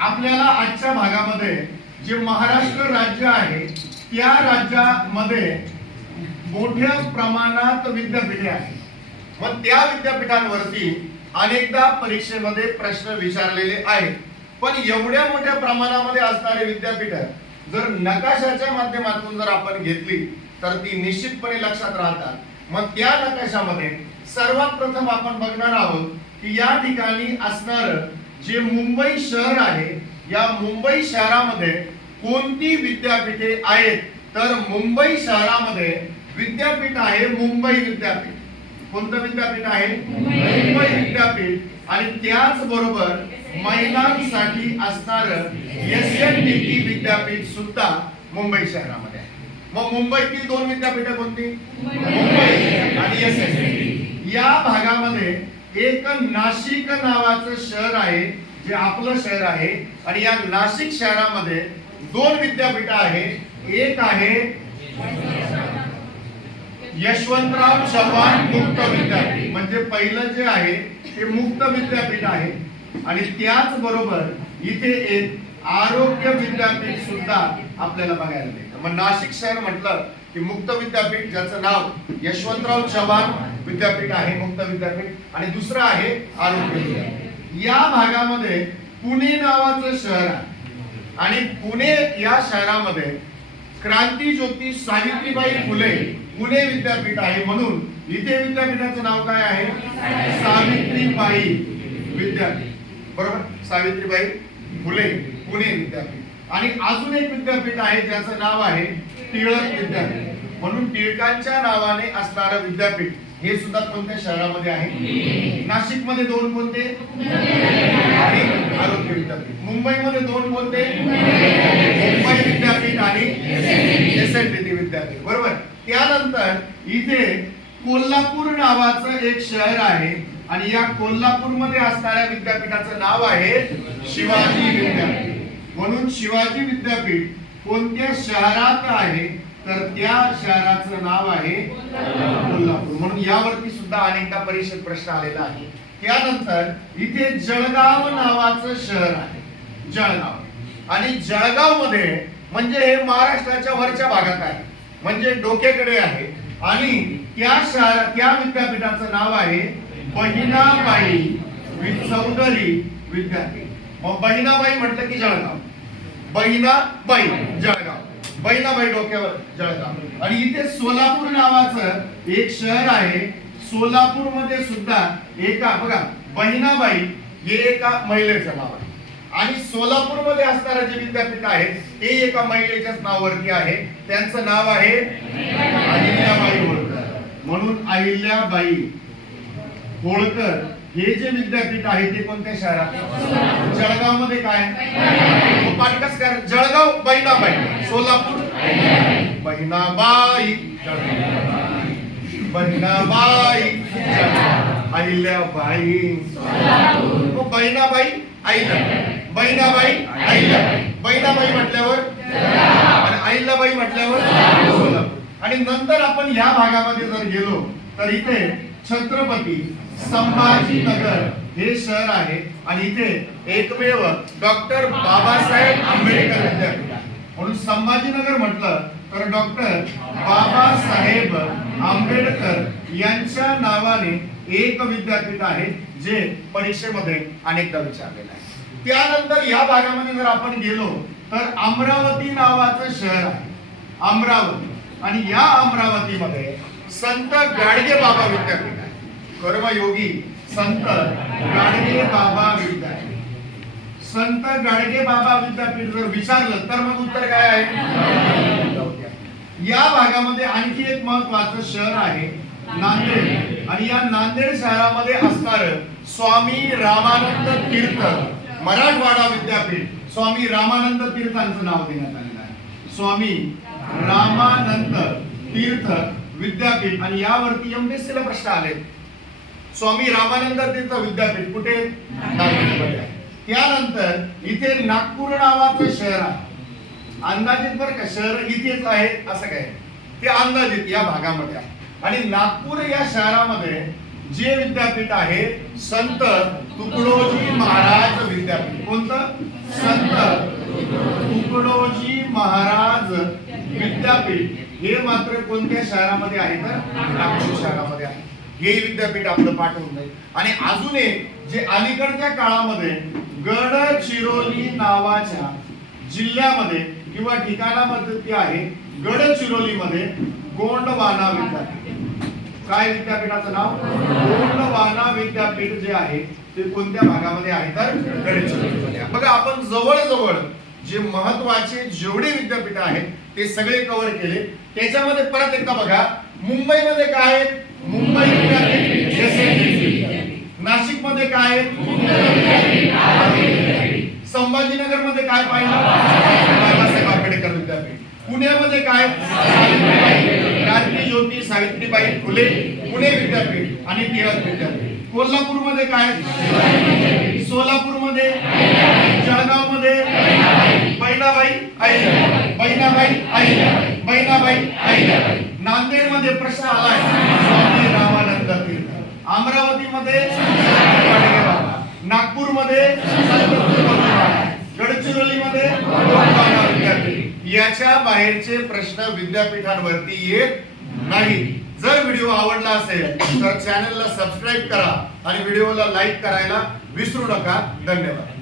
आपल्याला आजच्या भागामध्ये जे महाराष्ट्र राज्य आहे त्या राज्यामध्ये मोठ्या प्रमाणात विद्यापीठे आहेत व त्या विद्यापीठांवरती अनेकदा परीक्षेमध्ये प्रश्न विचारलेले आहेत. पण एवढ्या मोठ्या प्रमाणामध्ये असणारे विद्यापीठ जर नकाशाच्या माध्यमातून जर आपण घेतली तर ती निश्चितपणे लक्षात राहतात. मग त्या नकाशामध्ये सर्वात प्रथम आपण बघणार आहोत की या ठिकाणी असणार जे मुंबई शहर आहे या मुंबई शहरामध्ये कोणती विद्यापीठे आहेत. तर मुंबई शहरामध्ये विद्यापीठ आहे मुंबई विद्यापीठ. कोणतं विद्यापीठ आहे? मुंबई विद्यापीठ. आणि त्याच बरोबर महिलांसाठी असणार एसएनडीटी विद्यापीठ सुद्धा मुंबई शहरामध्ये आहे. मग मुंबईतील दोन विद्यापीठे कोणती? मुंबई आणि एसएनडीटी. या भागामध्ये एक नाशिक नावाचं शहर आहे जे आपलं शहर आहे आणि या नाशिक शहरामध्ये दोन विद्यापीठ आहे. एक आहे यशवंतराव चव्हाण मुक्त विद्यापीठ म्हणजे पहिलं जे आहे ते मुक्त विद्यापीठ आहे आणि त्याच बरोबर इथे एक आरोग्य विद्यापीठ सुद्धा आपल्याला बघायला मिळतं. मग नाशिक शहर म्हटलं की मुक्त विद्यापीठ ज्याचं नाव यशवंतराव चव्हाण विद्यापीठ आहे मुक्त विद्यापीठ आणि दुसरं आहे आरोग्य विद्यापीठ. या भागामध्ये पुणे नावाचं शहर आहे आणि पुणे या शहरामध्ये क्रांतीज्योती सावित्रीबाई फुले पुणे विद्यापीठ आहे म्हणून इथे विद्यापीठाचं नाव काय आहे? सावित्रीबाई विद्यापीठ. बरोबर, सावित्रीबाई फुले पुणे विद्यापीठ. आणि अजून एक विद्यापीठ आहे ज्याचं नाव आहे टिळक विद्यापीठ म्हणून टिळकांच्या नावाने असणारं विद्यापीठ हे सुद्धा कोणत्या शहरामध्ये आहे? नाशिक मध्ये दोन कोणते? आणि आरोग्य विद्यापीठ. मुंबईमध्ये दोन कोणते? मुंबई विद्यापीठ आणि एसएनडीटी विद्यापीठ. बरोबर. त्यानंतर इथे कोल्हापूर नावाचं एक शहर आहे आणि या कोल्हापूर मध्ये असणाऱ्या विद्यापीठाचं नाव आहे शिवाजी विद्यापीठ म्हणून शिवाजी विद्यापीठ कोणत्या शहरात आहे? तर त्या शहराचं नाव आहे कोल्हापूर म्हणून यावरती सुद्धा अनेकदा परीक्षेत प्रश्न आलेला आहे. त्यानंतर इथे जळगाव नावाचं शहर आहे जळगाव आणि जळगाव मध्ये म्हणजे हे महाराष्ट्राच्या वरच्या भागात आहे म्हणजे डोक्याकडे आहे आणि त्या विद्यापीठाचं नाव आहे बहिणाबाई चौधरी विद्यापीठ. मग बहिणाबाई म्हटलं की जळगाव बहिणाबाई जळगाव बहिणाबाई डोक्यावर जळगाव. आणि इथे सोलापूर नावाचं एक शहर आहे. सोलापूर मध्ये सुद्धा एका बघा बहिणाबाई हे एका महिलेचं नाव आहे आणि सोलापूर मध्ये असणारं जे विद्यापीठ आहे ते एका महिलेच्याच नावावरती आहे. त्यांचं नाव आहे अहिल्याबाई होळकर म्हणून अहिल्याबाई होळकर हे जे विद्यापीठ आहे ते कोणत्या शहरात? जळगाव मध्ये काय? पाटकस कर जळगाव बहिणाबाई सोलापूर बहिणाबाई बहिणाबाई अहिल्याबाई बहिणाबाई अहिल्याबाई बहिणाबाई अहिल्याबाई बहिणाबाई म्हटल्यावर आणि अहिल्याबाई म्हटल्यावर सोलापूर. आणि नंतर आपण ह्या भागामध्ये जर गेलो तर इथे छत्रपती संभाजीनगर हे शहर आहे आणि इथे एकमेव डॉक्टर बाबासाहेब आंबेडकर विद्यापीठ आहे म्हणून संभाजीनगर म्हटलं तर डॉक्टर बाबासाहेब आंबेडकर यांच्या नावाने एक विद्यापीठ आहे जे परीक्षेमध्ये अनेकदा विचारलेलं आहे. त्यानंतर या भागामध्ये जर आपण गेलो तर अमरावती नावाचं शहर आहे अमरावती आणि या अमरावतीमध्ये संत गाडगे बाबा विद्यापीठ आहे. कर्मयोगी संत गाडगे बाबा विद्यापीठ. संत गाडगे बाबा विद्यापीठ जर विचारलं तर मग उत्तर काय आहे? या भागामध्ये आणखी एक महत्त्वाचं शहर आहे नांदेड आणि या नांदेड शहरामध्ये असणार स्वामी रामानंद तीर्थ मराठवाडा विद्यापीठ स्वामी रामानंद तीर्थांचं नाव देण्यात आलेलं आहे. स्वामी रामानंद तीर्थ विद्यापीठ आणि यावरती एमपीएससी ला प्रश्न आले. स्वामी रामानंद तीर्थ विद्यापीठ कुठे? नागपूरमध्ये आहे. त्यानंतर इथे नागपूर नावाचं शहर आहे. अंदाजित बरं का शहर इथेच आहे असं काय ते अंदाजित या भागामध्ये आहे आणि नागपूर या शहरामध्ये जे विद्यापीठ आहे संत तुकडोजी महाराज विद्यापीठ. कोणतं? संत तुकडोजी महाराज विद्यापीठ. हे मात्र कोणत्या शहरामध्ये आहे तर नागपूर शहरामध्ये आहे. हे विद्यापीठ आपलं पाठवून जाईल. आणि अजून एक जे अलीकडच्या काळामध्ये गडचिरोली नावाच्या जिल्ह्यामध्ये किंवा ठिकाणामध्ये ते आहे, गडचिरोलीमध्ये गोंडवाना विद्यापीठ. काय विद्यापीठाचं नाव? गोंडवाना विद्यापीठ जे आहे ते कोणत्या भागामध्ये आहे तर गडचिरोलीमध्ये. बघा आपण जवळ जे महत्वाचे जेवढे विद्यापीठ आहेत ते सगळे कव्हर केले. त्याच्यामध्ये परत एकदा बघा, मुंबईमध्ये काय आहे? मुंबई विद्यापीठ. नाशिक मध्ये काय आहे? संभाजीनगर मध्ये काय पाहिलं? बाबासाहेब आंबेडकर विद्यापीठ. पुण्यामध्ये काय? क्रांती ज्योती सावित्रीबाई फुले पुणे विद्यापीठ आणि टिळक विद्यापीठ. कोल्हापूरमध्ये काय? सोलापूरमध्ये, जळगावमध्ये बहिणाबाई अहिल्याबाई. नांदेडमध्ये प्रश्न आलाय स्वामी रामानंद तीर्थ. अमरावतीमध्ये नागपूरमध्ये गडचिरोलीमध्ये विद्यापीठ. याच्या बाहेरचे प्रश्न विद्यापीठांवरती येत नाही. जर व्हिडिओ आवडला असेल तर चॅनलला सबस्क्राईब करा आणि व्हिडिओला लाईक करायला विसरू नका. धन्यवाद.